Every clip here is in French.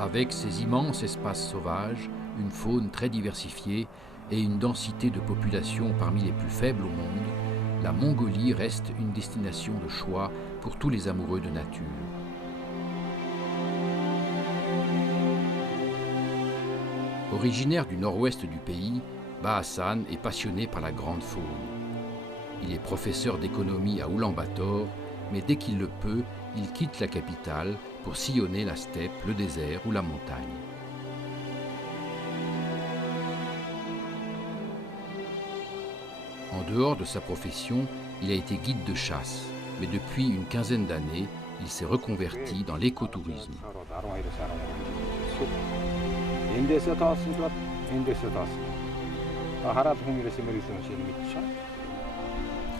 Avec ses immenses espaces sauvages, une faune très diversifiée et une densité de population parmi les plus faibles au monde, la Mongolie reste une destination de choix pour tous les amoureux de nature. Originaire du nord-ouest du pays, Bahasan est passionné par la grande faune. Il est professeur d'économie à Oulan-Bator, mais dès qu'il le peut, il quitte la capitale pour sillonner la steppe, le désert ou la montagne. En dehors de sa profession, il a été guide de chasse, mais depuis une quinzaine d'années, il s'est reconverti dans l'écotourisme.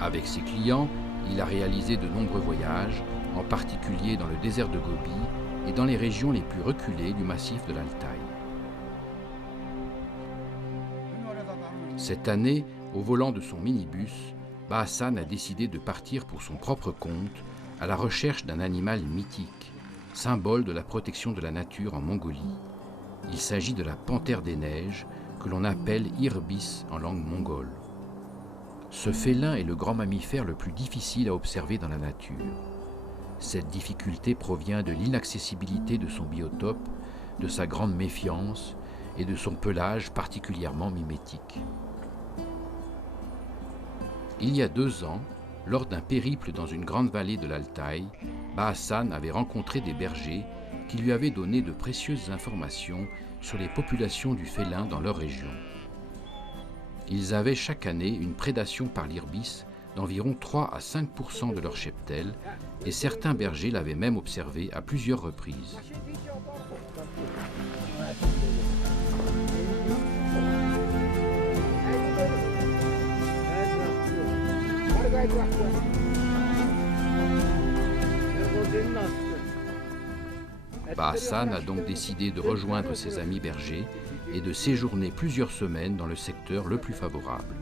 Avec ses clients, il a réalisé de nombreux voyages, en particulier dans le désert de Gobi et dans les régions les plus reculées du massif de l'Altaï. Cette année, au volant de son minibus, Bahasan a décidé de partir pour son propre compte à la recherche d'un animal mythique, symbole de la protection de la nature en Mongolie. Il s'agit de la panthère des neiges, que l'on appelle irbis en langue mongole. Ce félin est le grand mammifère le plus difficile à observer dans la nature. Cette difficulté provient de l'inaccessibilité de son biotope, de sa grande méfiance et de son pelage particulièrement mimétique. Il y a 2 ans, lors d'un périple dans une grande vallée de l'Altaï, Bahasan avait rencontré des bergers qui lui avaient donné de précieuses informations sur les populations du félin dans leur région. Ils avaient chaque année une prédation par l'irbis d'environ 3 à 5% de leur cheptel, et certains bergers l'avaient même observé à plusieurs reprises. Bahasan a donc décidé de rejoindre ses amis bergers et de séjourner plusieurs semaines dans le secteur le plus favorable.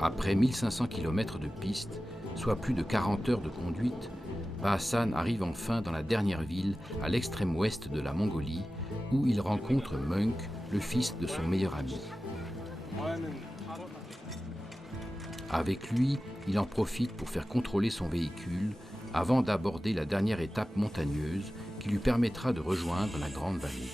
Après 1500 km de piste, soit plus de 40 heures de conduite, Bahasan arrive enfin dans la dernière ville à l'extrême ouest de la Mongolie, où il rencontre Munk, le fils de son meilleur ami. Avec lui, il en profite pour faire contrôler son véhicule avant d'aborder la dernière étape montagneuse qui lui permettra de rejoindre la grande vallée.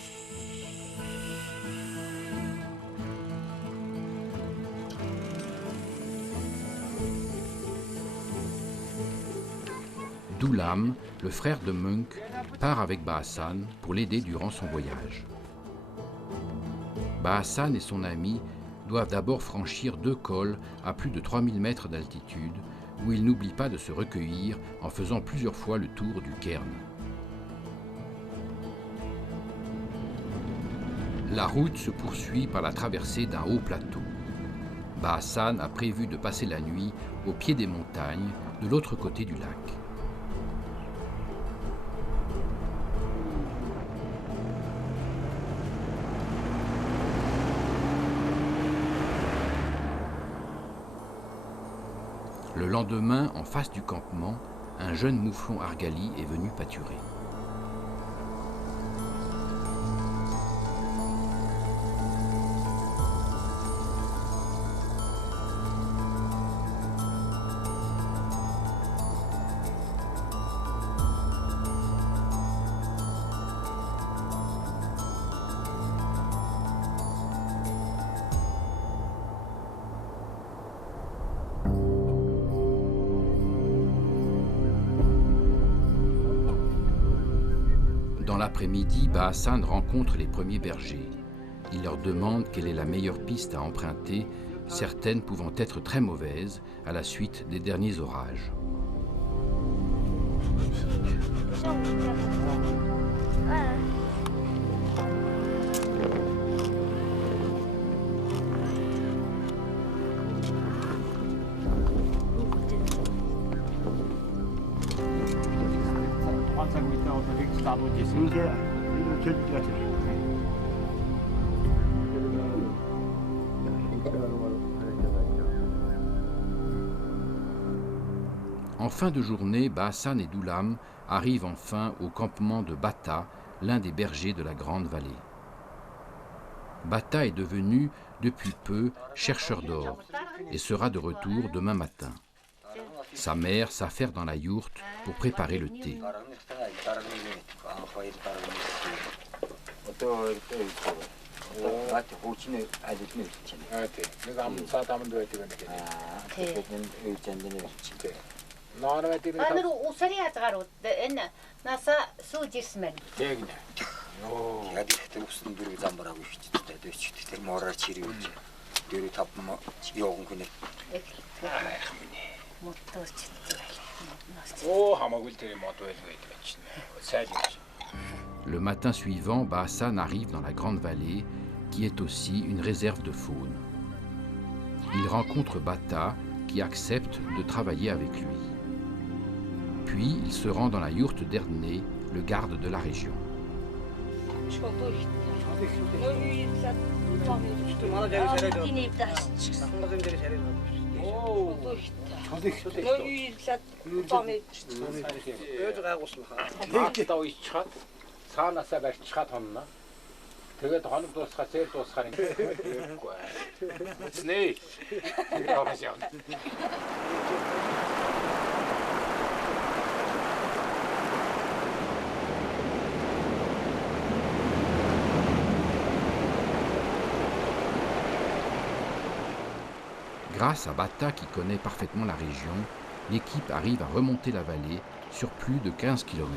Doulam, le frère de Munk, part avec Bahasan pour l'aider durant son voyage. Bahasan et son ami doivent d'abord franchir 2 cols à plus de 3000 mètres d'altitude, où ils n'oublient pas de se recueillir en faisant plusieurs fois le tour du cairn. La route se poursuit par la traversée d'un haut plateau. Bahasan a prévu de passer la nuit au pied des montagnes, de l'autre côté du lac. Le lendemain, en face du campement, un jeune mouflon argali est venu pâturer. Dans l'après-midi, Bahasan rencontre les premiers bergers. Il leur demande quelle est la meilleure piste à emprunter, certaines pouvant être très mauvaises à la suite des derniers orages. En fin de journée, Bahassan et Doulam arrivent enfin au campement de Bata, l'un des bergers de la Grande Vallée. Bata est devenu, depuis peu, chercheur d'or et sera de retour demain matin. Sa mère s'affaire dans la yourte pour préparer le thé. Le matin suivant, Bahassan arrive dans la Grande Vallée, qui est aussi une réserve de faune. Il rencontre Bata, qui accepte de travailler avec lui. Puis il se rend dans la yourte d'Erdné, le garde de la région. Grâce à Bata qui connaît parfaitement la région, l'équipe arrive à remonter la vallée sur plus de 15 km.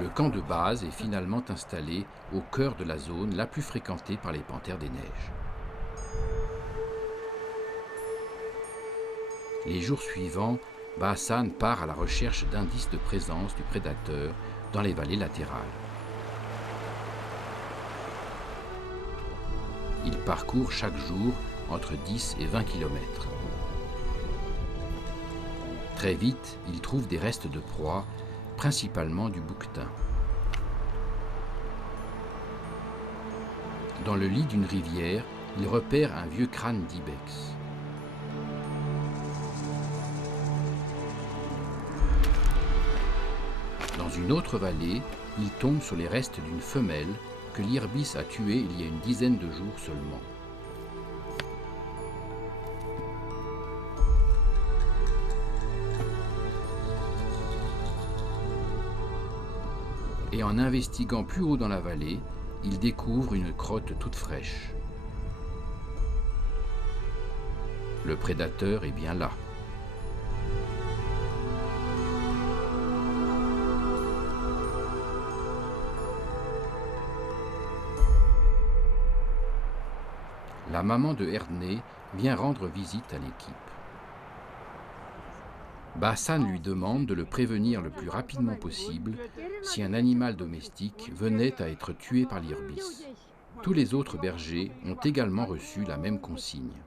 Le camp de base est finalement installé au cœur de la zone la plus fréquentée par les panthères des neiges. Les jours suivants, Bahassan part à la recherche d'indices de présence du prédateur dans les vallées latérales. Il parcourt chaque jour entre 10 et 20 km. Très vite, il trouve des restes de proie, principalement du bouquetin. Dans le lit d'une rivière, il repère un vieux crâne d'ibex. Dans une autre vallée, il tombe sur les restes d'une femelle que l'irbis a tuée il y a une dizaine de jours seulement. Et en investiguant plus haut dans la vallée, il découvre une crotte toute fraîche. Le prédateur est bien là. La maman de Erdné vient rendre visite à l'équipe. Bahassan lui demande de le prévenir le plus rapidement possible si un animal domestique venait à être tué par l'irbis. Tous les autres bergers ont également reçu la même consigne.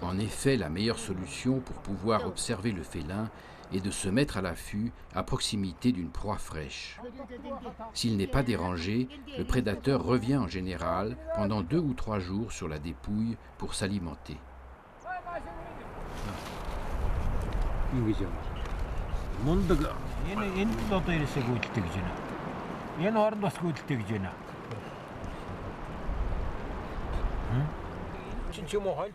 En effet, la meilleure solution pour pouvoir observer le félin est de se mettre à l'affût à proximité d'une proie fraîche. S'il n'est pas dérangé, le prédateur revient en général pendant 2 ou 3 jours sur la dépouille pour s'alimenter.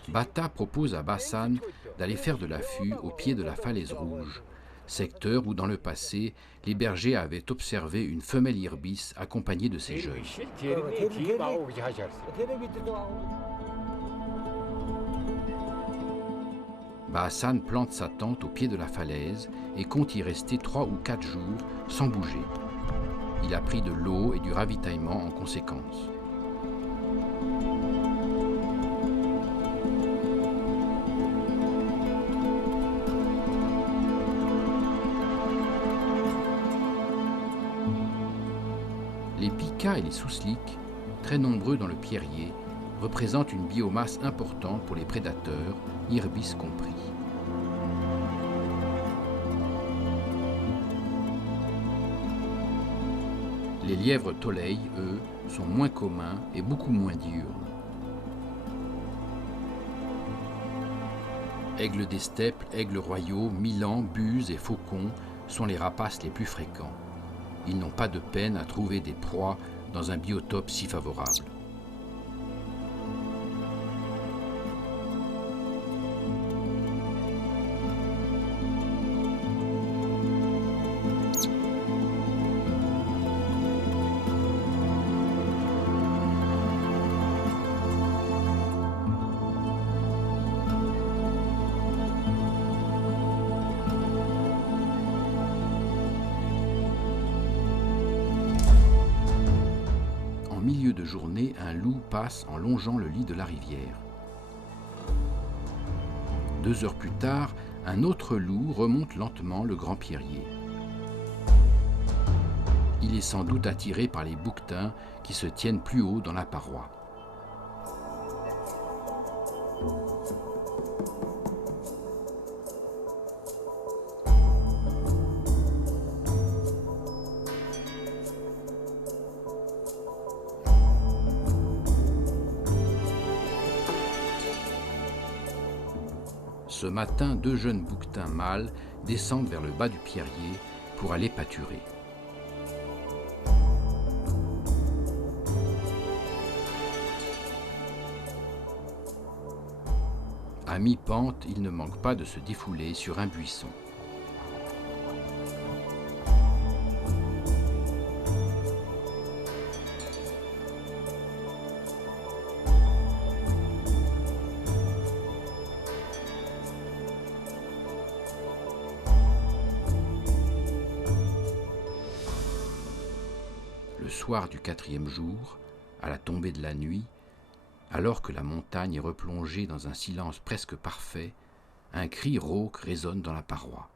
Bata propose à Bahassan d'aller faire de l'affût au pied de la falaise rouge, secteur où dans le passé, les bergers avaient observé une femelle irbis accompagnée de ses jeunes. Bahassan plante sa tente au pied de la falaise et compte y rester 3 ou 4 jours sans bouger. Il a pris de l'eau et du ravitaillement en conséquence. Les picas et les sousliques, très nombreux dans le pierrier, représentent une biomasse importante pour les prédateurs, irbis compris. Les lièvres tolèilles, eux, sont moins communs et beaucoup moins diurnes. Aigles des steppes, aigles royaux, milans, buses et faucons sont les rapaces les plus fréquents. Ils n'ont pas de peine à trouver des proies dans un biotope si favorable. En milieu de journée, un loup passe en longeant le lit de la rivière. 2 heures plus tard, un autre loup remonte lentement le grand pierrier. Il est sans doute attiré par les bouquetins qui se tiennent plus haut dans la paroi. Ce matin, 2 jeunes bouquetins mâles descendent vers le bas du pierrier pour aller pâturer. À mi-pente, ils ne manquent pas de se défouler sur un buisson. Le soir du 4e jour, à la tombée de la nuit, alors que la montagne est replongée dans un silence presque parfait, un cri rauque résonne dans la paroi.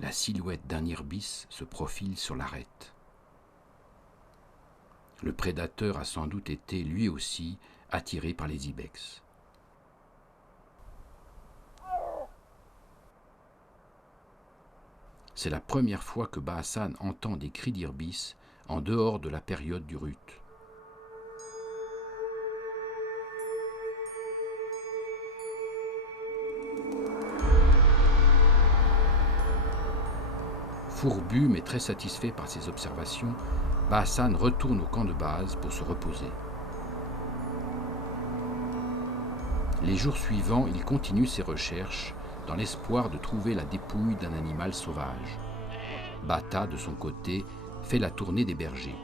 La silhouette d'un irbis se profile sur l'arête. Le prédateur a sans doute été, lui aussi, attiré par les ibex. C'est la première fois que Baassan entend des cris d'irbis en dehors de la période du rut. Fourbu mais très satisfait par ses observations, Baassan retourne au camp de base pour se reposer. Les jours suivants, il continue ses recherches dans l'espoir de trouver la dépouille d'un animal sauvage. Bata, de son côté, fait la tournée des bergers.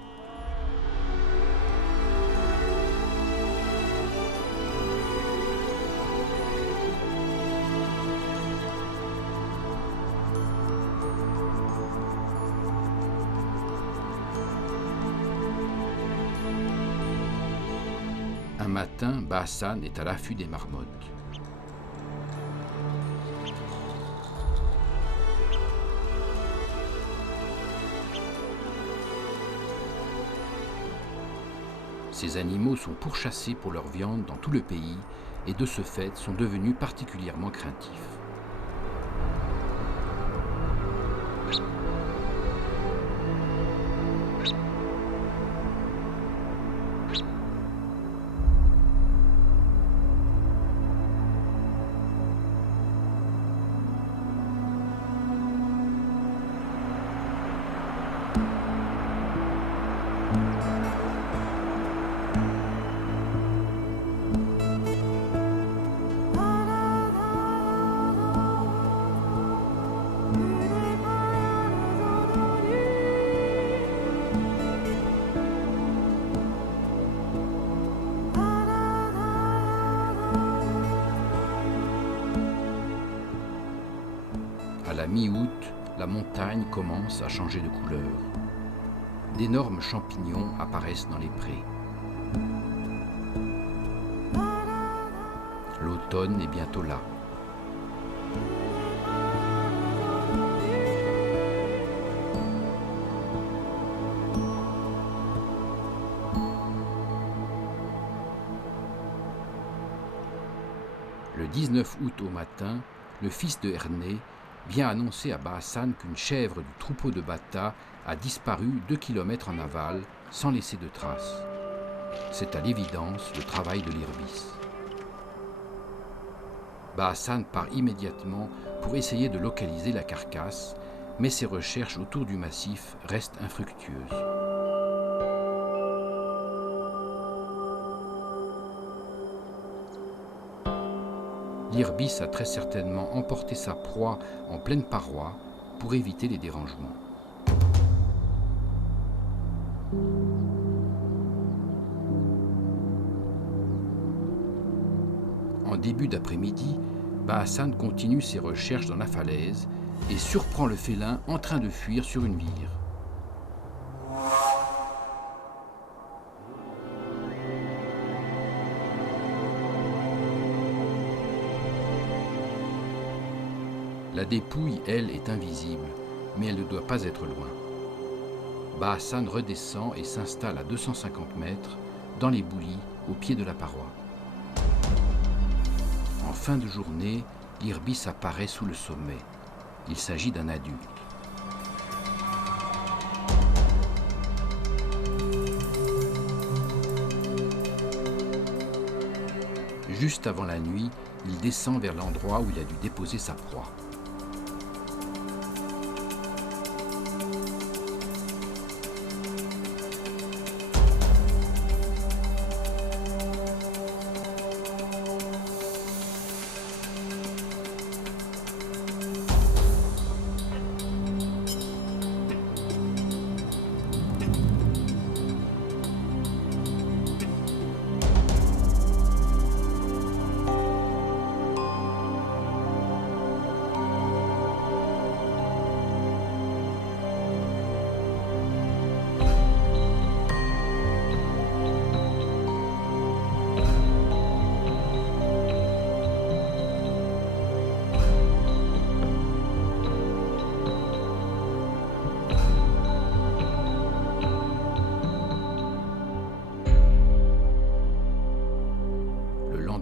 Un matin, Baassan est à l'affût des marmottes. Ces animaux sont pourchassés pour leur viande dans tout le pays et de ce fait sont devenus particulièrement craintifs. À la mi-août, la montagne commence à changer de couleur. D'énormes champignons apparaissent dans les prés. L'automne L'automne est bientôt là. Le 19 août au matin, le fils de Ernée vient annoncer à Bahassan qu'une chèvre du troupeau de Bata a disparu 2 kilomètres en aval sans laisser de traces. C'est à l'évidence le travail de l'Irbis. Bahassan part immédiatement pour essayer de localiser la carcasse, mais ses recherches autour du massif restent infructueuses. L'Irbis a très certainement emporté sa proie en pleine paroi pour éviter les dérangements. En début d'après-midi, Bahassan continue ses recherches dans la falaise et surprend le félin en train de fuir sur une vire. La dépouille, elle, est invisible, mais elle ne doit pas être loin. Bahassan redescend et s'installe à 250 mètres, dans les boulis, au pied de la paroi. En fin de journée, l'Irbis apparaît sous le sommet. Il s'agit d'un adulte. Juste avant la nuit, il descend vers l'endroit où il a dû déposer sa proie.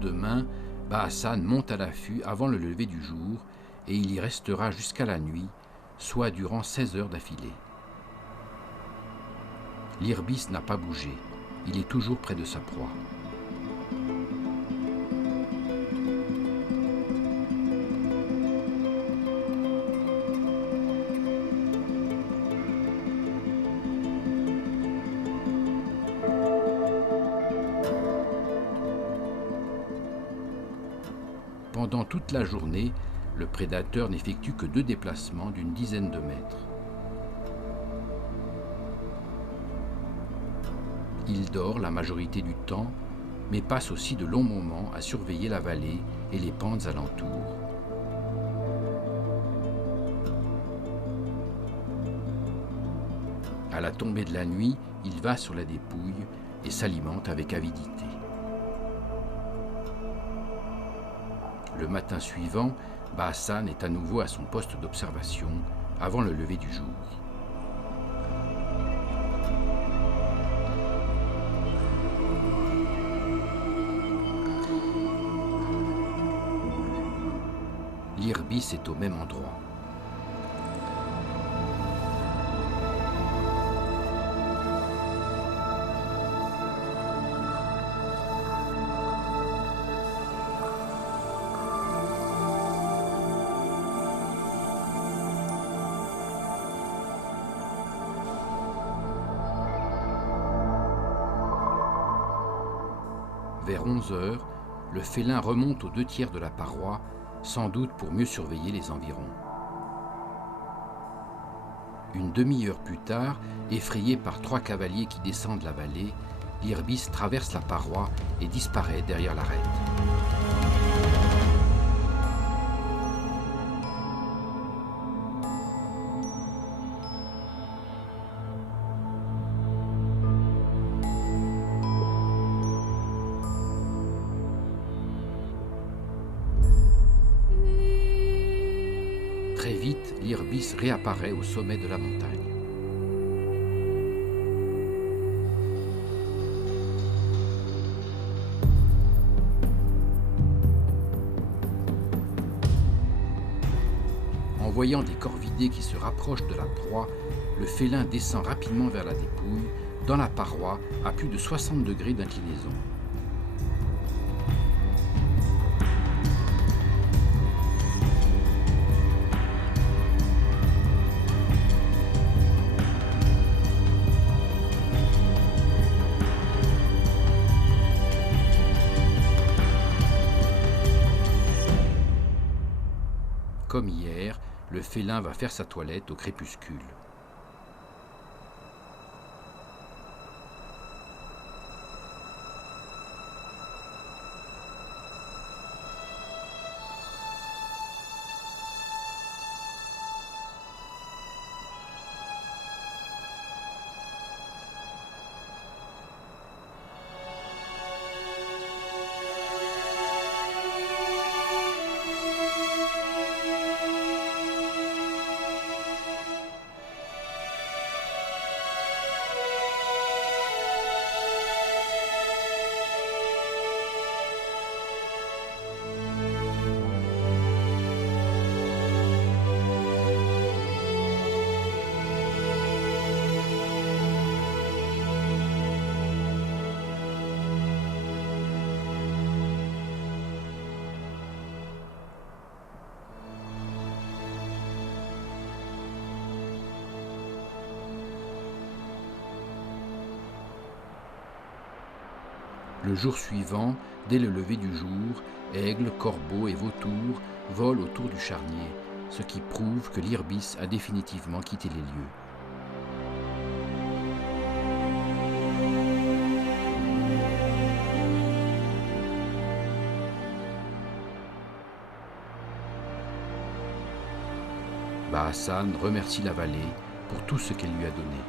Demain, Bahassan monte à l'affût avant le lever du jour et il y restera jusqu'à la nuit, soit durant 16 heures d'affilée. L'Irbis n'a pas bougé, il est toujours près de sa proie. Pendant toute la journée, le prédateur n'effectue que 2 déplacements d'une dizaine de mètres. Il dort la majorité du temps, mais passe aussi de longs moments à surveiller la vallée et les pentes alentours. À la tombée de la nuit, il va sur la dépouille et s'alimente avec avidité. Le matin suivant, Bahassan est à nouveau à son poste d'observation avant le lever du jour. L'Irbis est au même endroit. Vers 11 heures, le félin remonte aux 2/3 de la paroi, sans doute pour mieux surveiller les environs. Une demi-heure plus tard, effrayé par 3 cavaliers qui descendent la vallée, l'Irbis traverse la paroi et disparaît derrière l'arête. Très vite, l'Irbis réapparaît au sommet de la montagne. En voyant des corvidés qui se rapprochent de la proie, le félin descend rapidement vers la dépouille, dans la paroi, à plus de 60 degrés d'inclinaison. Comme hier, le félin va faire sa toilette au crépuscule. Le jour suivant, dès le lever du jour, aigles, corbeaux et vautours volent autour du charnier, ce qui prouve que l'Irbis a définitivement quitté les lieux. Bahassan remercie la vallée pour tout ce qu'elle lui a donné.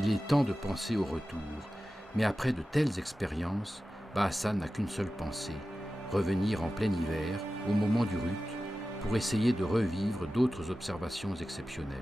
Il est temps de penser au retour, mais après de telles expériences, Bahassan n'a qu'une seule pensée, revenir en plein hiver, au moment du rut, pour essayer de revivre d'autres observations exceptionnelles.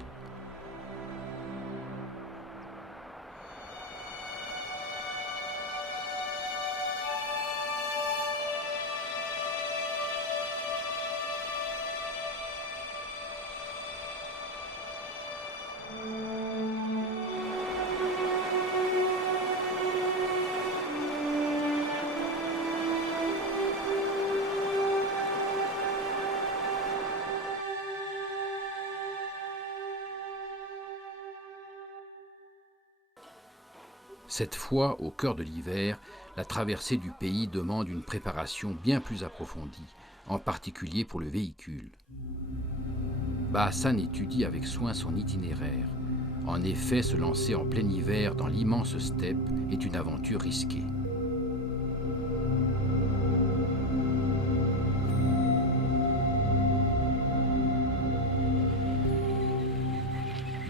Cette fois, au cœur de l'hiver, la traversée du pays demande une préparation bien plus approfondie, en particulier pour le véhicule. Bahassan étudie avec soin son itinéraire. En effet, se lancer en plein hiver dans l'immense steppe est une aventure risquée.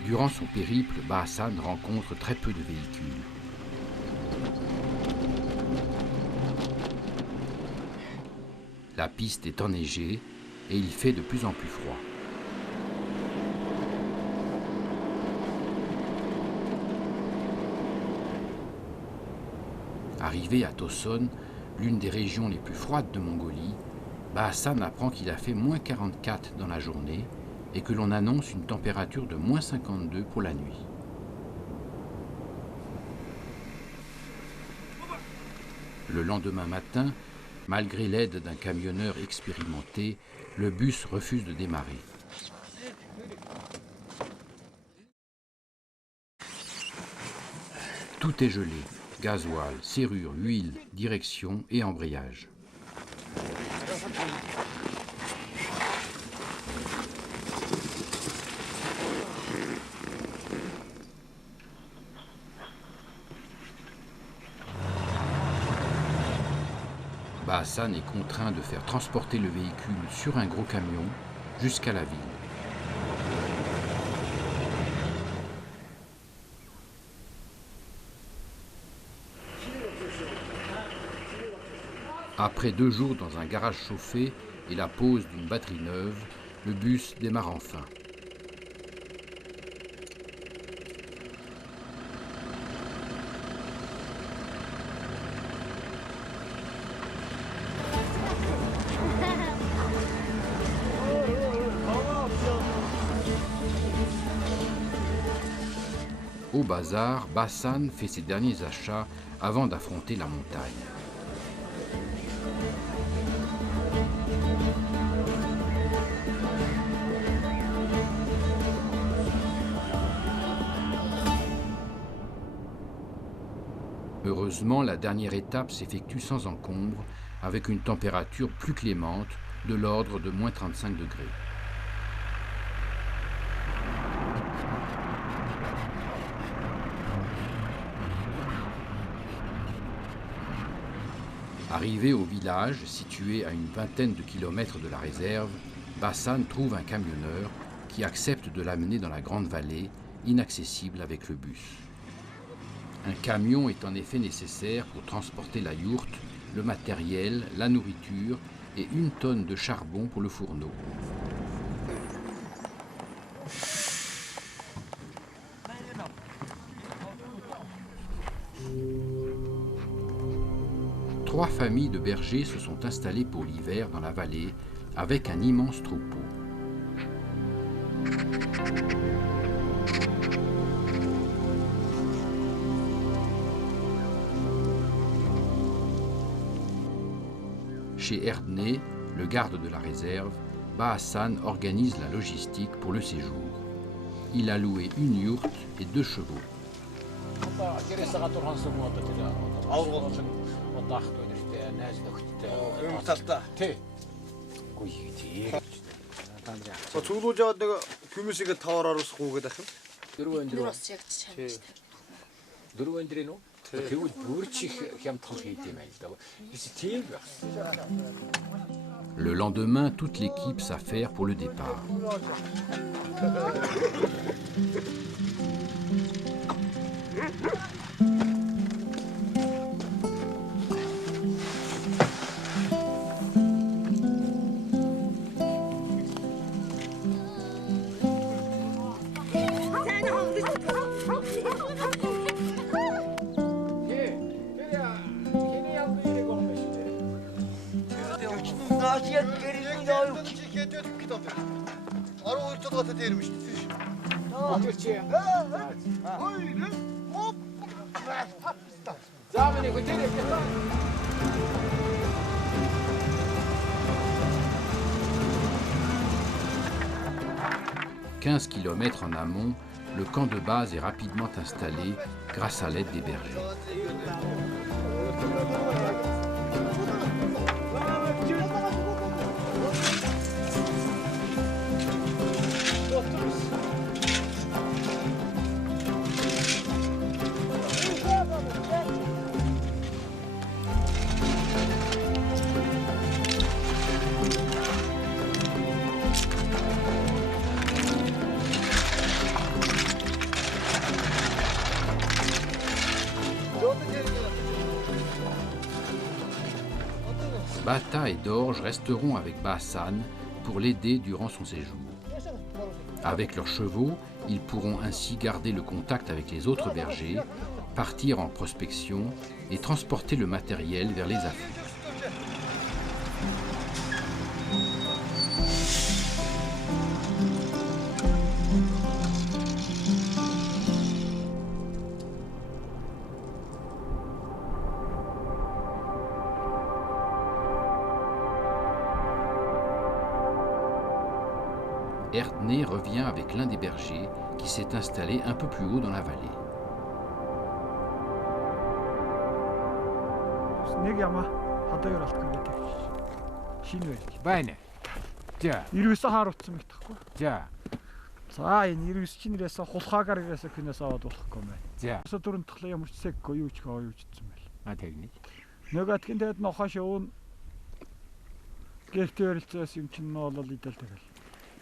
Durant son périple, Bahassan rencontre très peu de véhicules. La piste est enneigée et il fait de plus en plus froid. Arrivé à Toson, l'une des régions les plus froides de Mongolie, Bahassan apprend qu'il a fait moins 44 dans la journée et que l'on annonce une température de moins 52 pour la nuit. Le lendemain matin, malgré l'aide d'un camionneur expérimenté, le bus refuse de démarrer. Tout est gelé, gasoil, serrure, huile, direction et embrayage. Bahassan est contraint de faire transporter le véhicule sur un gros camion jusqu'à la ville. Après 2 jours dans un garage chauffé et la pose d'une batterie neuve, le bus démarre enfin. Au bazar, Bassan fait ses derniers achats avant d'affronter la montagne. Heureusement, la dernière étape s'effectue sans encombre, avec une température plus clémente, de l'ordre de moins 35 degrés. Arrivé au village, situé à une vingtaine de kilomètres de la réserve, Bassan trouve un camionneur qui accepte de l'amener dans la grande vallée, inaccessible avec le bus. Un camion est en effet nécessaire pour transporter la yourte, le matériel, la nourriture et 1 tonne de charbon pour le fourneau. Trois familles de bergers se sont installées pour l'hiver dans la vallée avec un immense troupeau. Chez Erdney, le garde de la réserve, Bassan organise la logistique pour le séjour. Il a loué une yourte et 2 chevaux. Le lendemain, toute l'équipe s'affaire pour le départ. « 15 km en amont, le camp de base est rapidement installé grâce à l'aide des bergers. Bata et Dorje resteront avec Bassan pour l'aider durant son séjour. Avec leurs chevaux, ils pourront ainsi garder le contact avec les autres bergers, partir en prospection et transporter le matériel vers les affûts. Erdney revient avec l'un des bergers qui s'est installé un peu plus haut dans la vallée.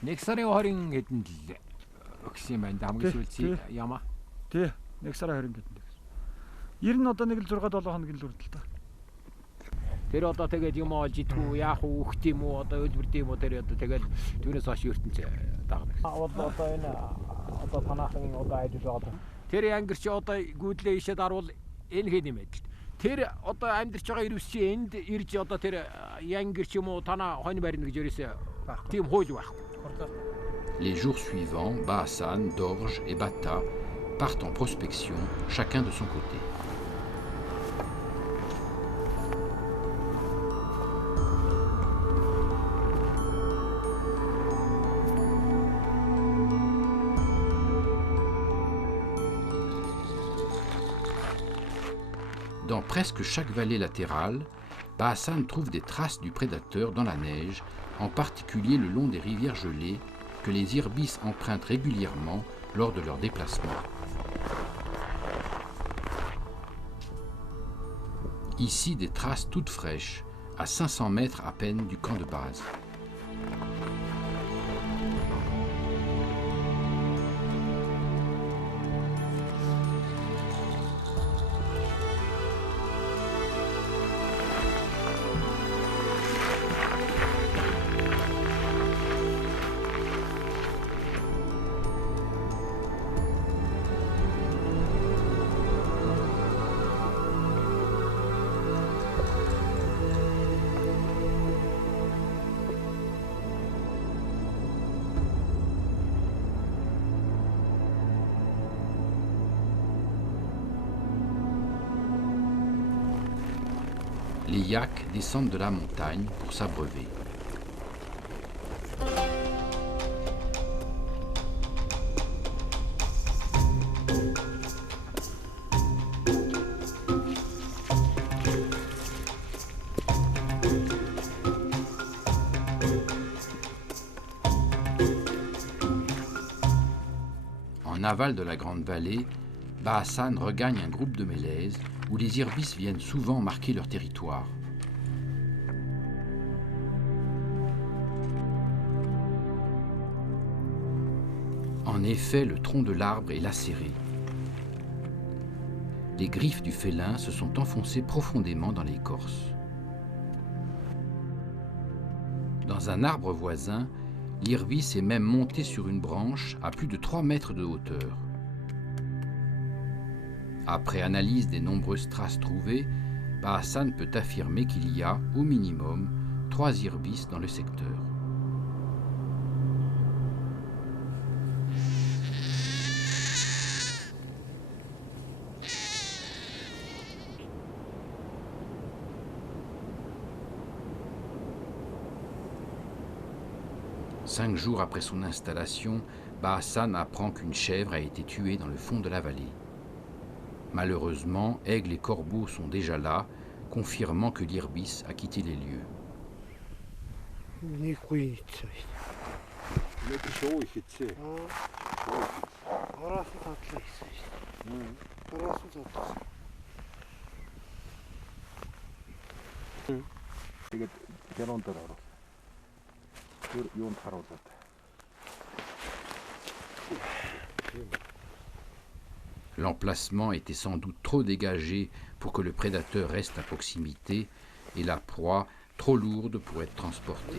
Нэг сарын 20 хэдэн л өгсөн юм байна. Хамгийн сүүлчийн яма. Тий, нэг сарын 20 гэдэг. Ер нь одоо нэг л 6-7 хоног л үрдэл та. Тэр одоо тэгээд юм олж идэх үү, яах уу, өгт юм уу, одоо өлбөрд юм уу тэр одоо тэгээд түүнээс хойш ертөнц дагна гэсэн. Одоо энэ одоо танаахан одоо айдж байгаа. Тэр янгир чи одоо гүйдлээ ишээд аруул энэ хэд юм байдал. Тэр одоо амьдарч байгаа ирвс чи энд ирж одоо тэр янгир ч юм уу танаа хонь барина гэж ерөөсөө тийм хууль байхгүй. Les jours suivants, Ba Hassan, Dorje et Bata partent en prospection, chacun de son côté. Dans presque chaque vallée latérale, Ba Hassan trouve des traces du prédateur dans la neige, en particulier le long des rivières gelées que les irbis empruntent régulièrement lors de leurs déplacements. Ici, des traces toutes fraîches, à 500 mètres à peine du camp de base. Les yaks descendent de la montagne pour s'abreuver. En aval de la grande vallée, Ba Hassan regagne un groupe de mélèzes où les irbis viennent souvent marquer leur territoire. En effet, le tronc de l'arbre est lacéré. Les griffes du félin se sont enfoncées profondément dans l'écorce. Dans un arbre voisin, l'irbis est même monté sur une branche à plus de 3 mètres de hauteur. Après analyse des nombreuses traces trouvées, Ba Hassan peut affirmer qu'il y a, au minimum, 3 irbis dans le secteur. Cinq jours après son installation, Ba Hassan apprend qu'une chèvre a été tuée dans le fond de la vallée. Malheureusement, aigles et corbeaux sont déjà là, confirmant que l'irbis a quitté les lieux. L'emplacement était sans doute trop dégagé pour que le prédateur reste à proximité et la proie trop lourde pour être transportée.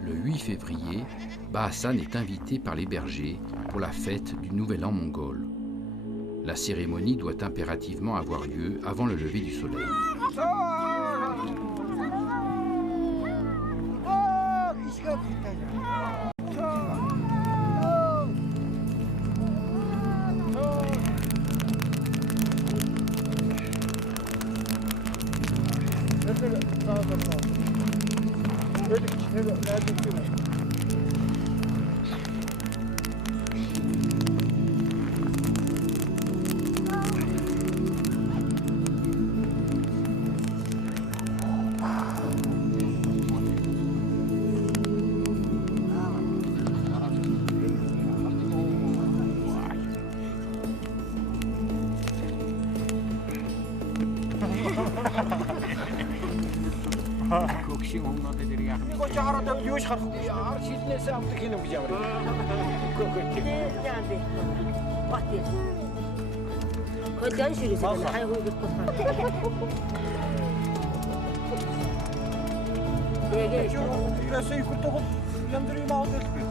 Le 8 février, Ba Hassan est invité par les bergers pour la fête du Nouvel An mongol. La cérémonie doit impérativement avoir lieu avant le lever du soleil. гişin хомноод дээр яах вэ? Нэг жаараа тавил юу ч харах. Яар шилнээс авдаг хинэ гэж яваа. Яанди. Бат яа. Хөдөн ширээсээ хай хүйгэрт тусгай. Тэгээ ясаа их тохол яндрын маадэл би.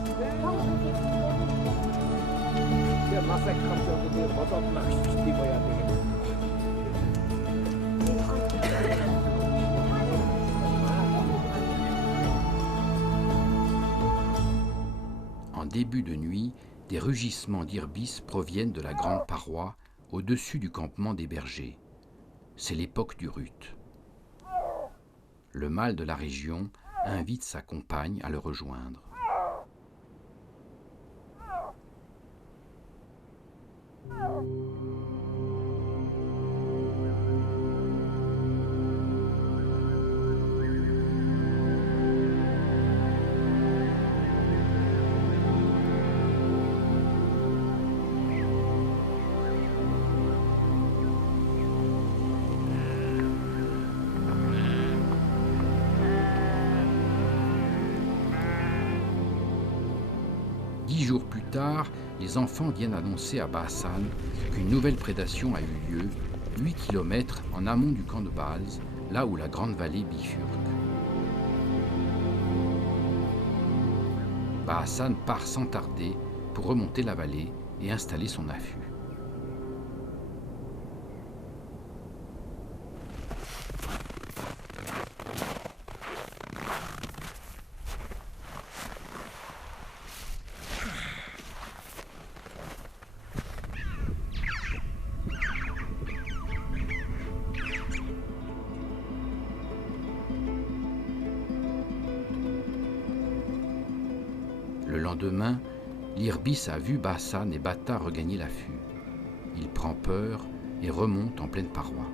Тэгээ масак хамсаа гэдэг бодоод нагчдий бояа гэдэг. En début de nuit, des rugissements d'irbis proviennent de la grande paroi au-dessus du campement des bergers. C'est l'époque du rut. Le mâle de la région invite sa compagne à le rejoindre. Dix jours plus tard, les enfants viennent annoncer à Bahassan qu'une nouvelle prédation a eu lieu, 8 km en amont du camp de base, là où la grande vallée bifurque. Bahassan part sans tarder pour remonter la vallée et installer son affût. Le lendemain, l'Irbis a vu Bahassan et Bata regagner l'affût. Il prend peur et remonte en pleine paroi.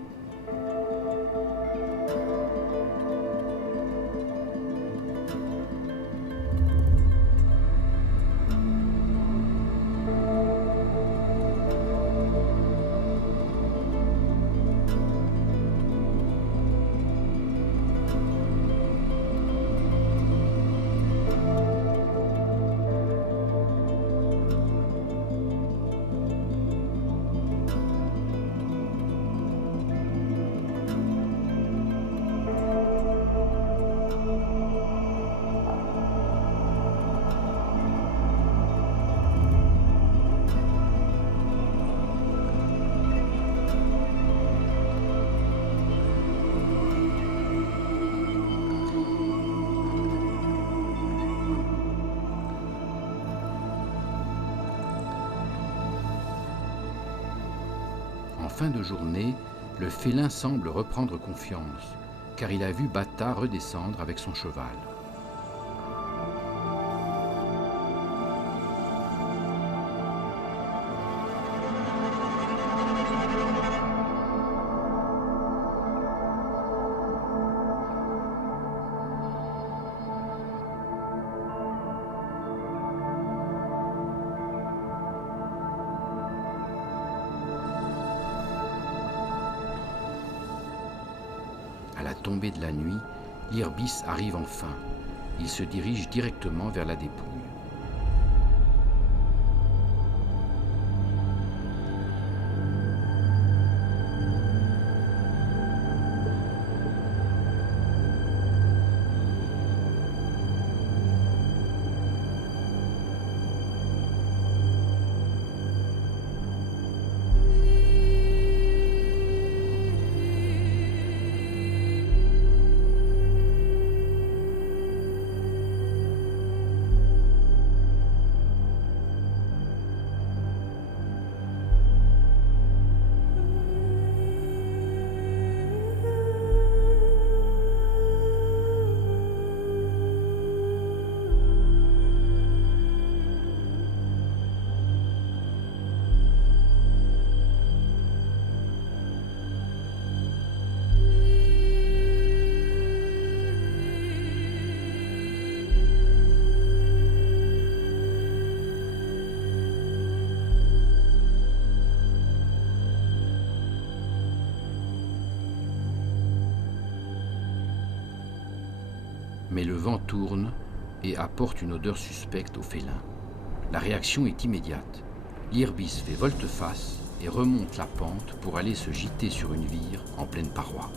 En fin de journée, le félin semble reprendre confiance, car il a vu Bata redescendre avec son cheval. À la tombée de la nuit, l'Irbis arrive enfin. Il se dirige directement vers la dépouille. Mais le vent tourne et apporte une odeur suspecte au félin. La réaction est immédiate. L'irbis fait volte-face et remonte la pente pour aller se gîter sur une vire en pleine paroi.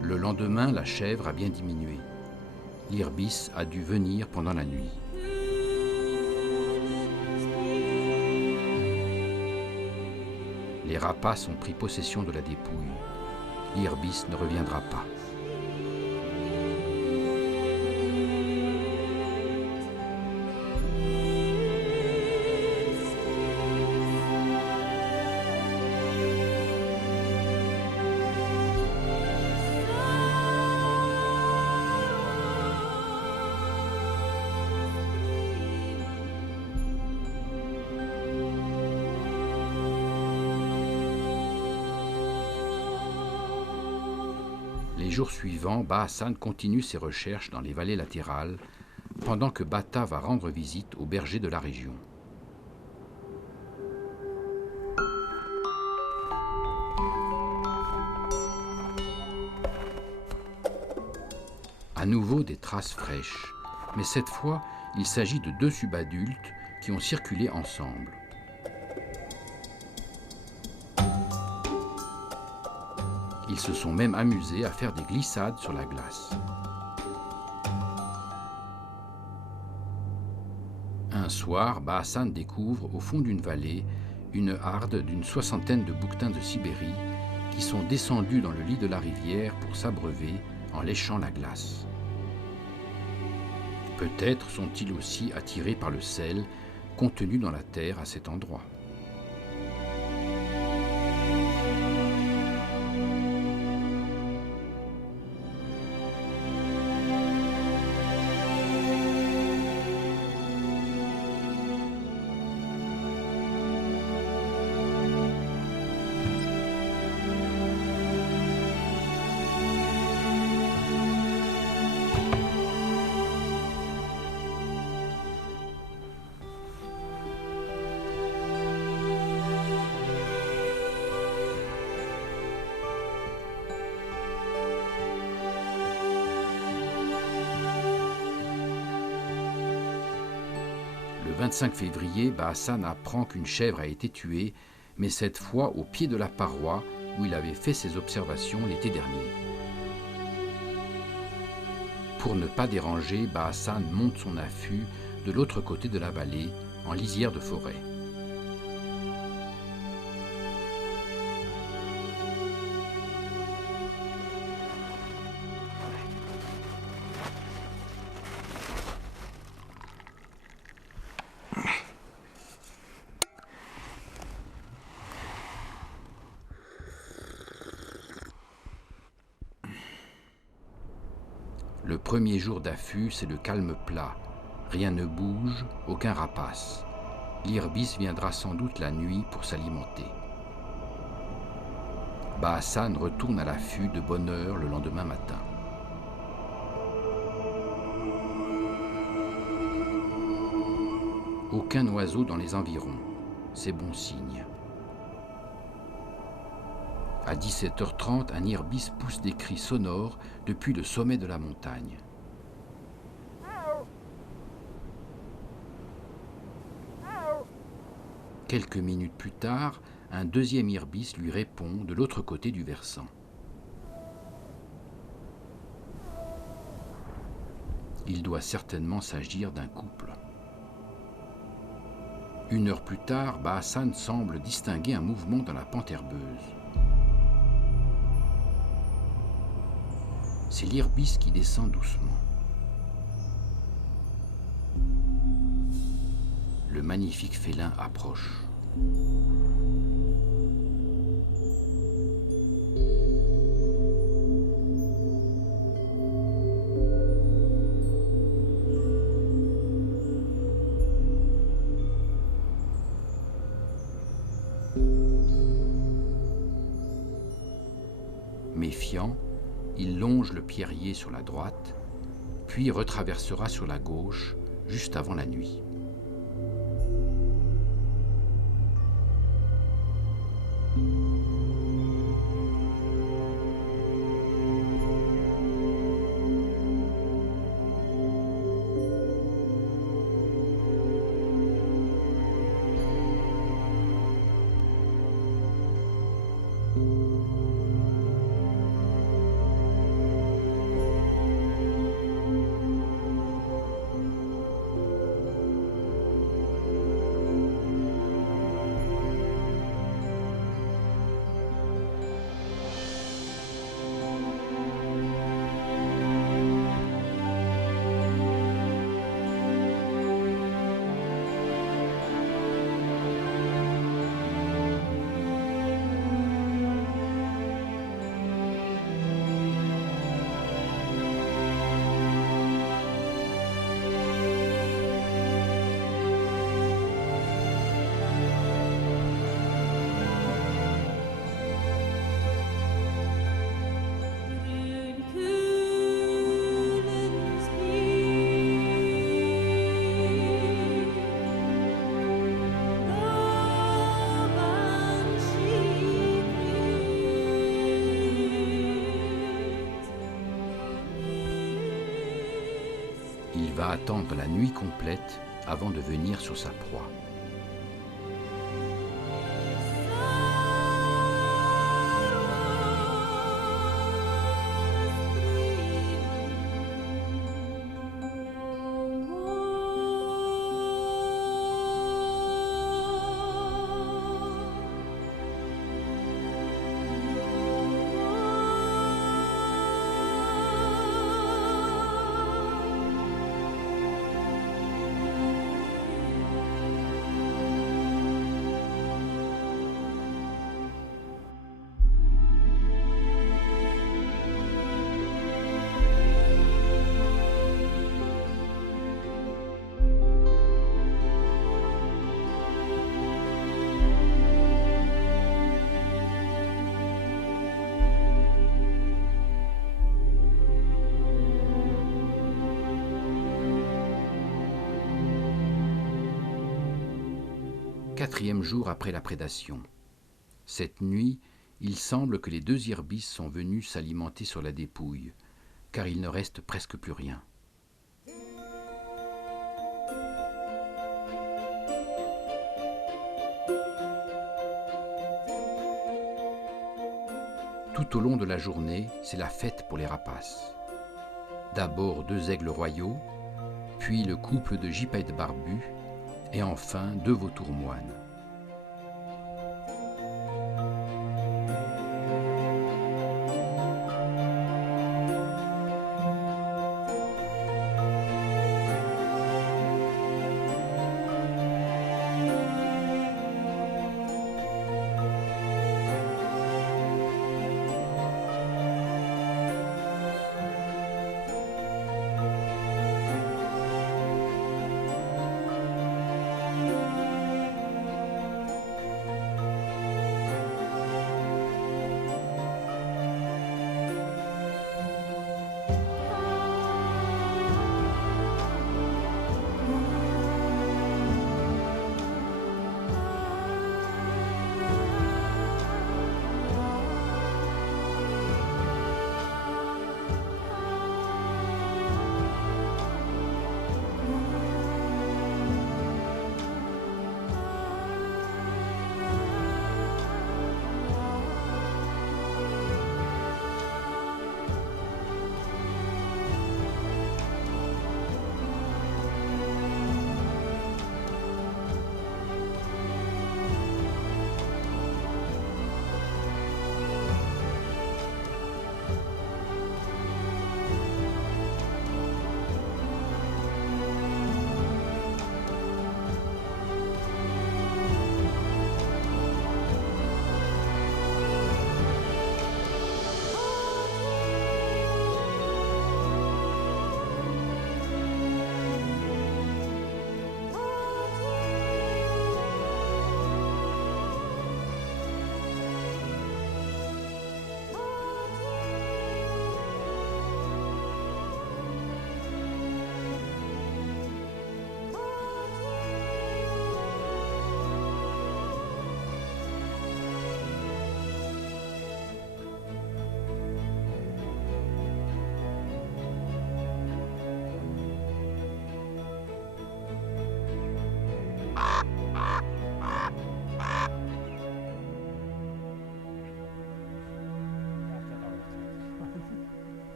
Le lendemain, la chèvre a bien diminué. L'irbis a dû venir pendant la nuit. Les rapaces ont pris possession de la dépouille. L'irbis ne reviendra pas. Les jours suivants, Ba Hassan continue ses recherches dans les vallées latérales, pendant que Bata va rendre visite aux bergers de la région. À nouveau des traces fraîches, mais cette fois, il s'agit de deux subadultes qui ont circulé ensemble. Ils se sont même amusés à faire des glissades sur la glace. Un soir, Ba Hassan découvre au fond d'une vallée une harde d'une soixantaine de bouquetins de Sibérie qui sont descendus dans le lit de la rivière pour s'abreuver en léchant la glace. Peut-être sont-ils aussi attirés par le sel contenu dans la terre à cet endroit. Le 25 février, Ba Hassan apprend qu'une chèvre a été tuée, mais cette fois au pied de la paroi où il avait fait ses observations l'été dernier. Pour ne pas déranger, Ba Hassan monte son affût de l'autre côté de la vallée, en lisière de forêt. Le premier jour d'affût, c'est le calme plat. Rien ne bouge, aucun rapace. L'irbis viendra sans doute la nuit pour s'alimenter. Ba Hassan retourne à l'affût de bonne heure le lendemain matin. Aucun oiseau dans les environs, c'est bon signe. À 17h30, un irbis pousse des cris sonores depuis le sommet de la montagne. Quelques minutes plus tard, un deuxième irbis lui répond de l'autre côté du versant. Il doit certainement s'agir d'un couple. Une heure plus tard, Bahassan semble distinguer un mouvement dans la pente herbeuse. C'est l'irbis qui descend doucement. Le magnifique félin approche. Méfiant, il longe le pierrier sur la droite, puis retraversera sur la gauche juste avant la nuit. Il va attendre la nuit complète avant de venir sur sa proie. Quatrième jour après la prédation. Cette nuit, il semble que les deux irbis sont venus s'alimenter sur la dépouille, car il ne reste presque plus rien. Tout au long de la journée, c'est la fête pour les rapaces. D'abord 2 aigles royaux, puis le couple de gypaètes barbus, et enfin 2 vautours moines.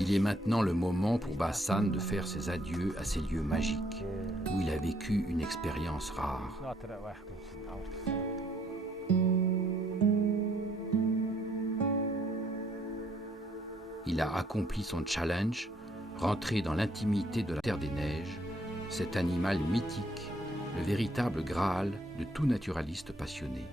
Il est maintenant le moment pour Bahsan de faire ses adieux à ces lieux magiques, où il a vécu une expérience rare. Il a accompli son challenge, rentré dans l'intimité de la Terre des Neiges, cet animal mythique, le véritable Graal de tout naturaliste passionné.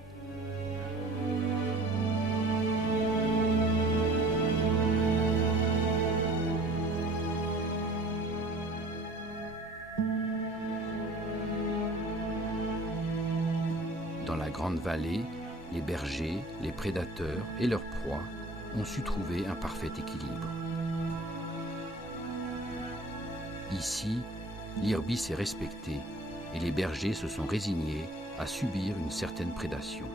Dans la grande vallée, les bergers, les prédateurs et leurs proies ont su trouver un parfait équilibre. Ici, l'irbis est respecté et les bergers se sont résignés à subir une certaine prédation.